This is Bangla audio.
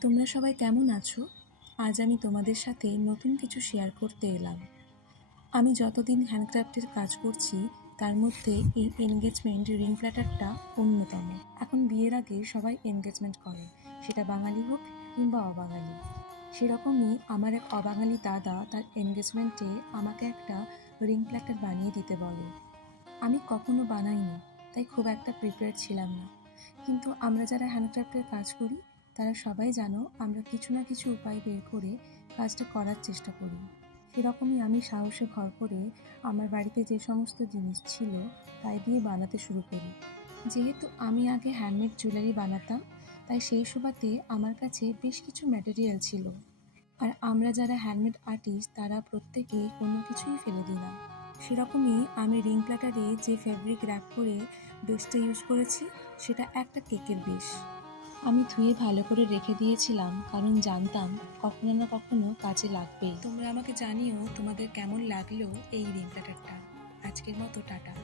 তোমরা সবাই কেমন আছো? আজ আমি তোমাদের সাথে নতুন কিছু শেয়ার করতে এলাম। আমি যতদিন হ্যান্ডক্রাফটের কাজ করছি তার মধ্যে এই এনগেজমেন্ট রিং প্ল্যাটারটা অন্যতম। এখন বিয়ের আগে সবাই এনগেজমেন্ট করে, সেটা বাঙালি হোক কিংবা অবাঙালি। সেরকমই আমার এক অবাঙালি দাদা তার এনগেজমেন্টে আমাকে একটা রিং প্ল্যাটার বানিয়ে দিতে বলে। আমি কখনো বানাইনি, তাই খুব একটা প্রিপেয়ার ছিলাম না। কিন্তু আমরা যারা হ্যান্ডক্রাফটের কাজ করি তারা সবাই জানো আমরা কিছু না কিছু উপায় বের করে কাজটা করার চেষ্টা করি। সেরকমই আমি সাহসে ভর করে আমার বাড়িতে যে সমস্ত জিনিস ছিল তাই দিয়ে বানাতে শুরু করি। যেহেতু আমি আগে হ্যান্ডমেড জুয়েলারি বানাতাম, তাই সেই সুবাদে আমার কাছে বেশ কিছু ম্যাটেরিয়াল ছিল। আর আমরা যারা হ্যান্ডমেড আর্টিস্ট তারা প্রত্যেকে কোনো কিছুই ফেলে দিই না। সেরকমই আমি রিং প্ল্যাটারে যে ফেব্রিক র্যাপ করে বেসটা ইউজ করেছি সেটা একটা কেকের বেস। আমি ধুয়ে ভালো করে রেখে দিয়েছিলাম, কারণ জানতাম কখনো না কখনো কাজে লাগবেই। তোমরা আমাকে জানিও তোমাদের কেমন লাগলো এই রিং প্ল্যাটারটা। আজকের মতো টাটা।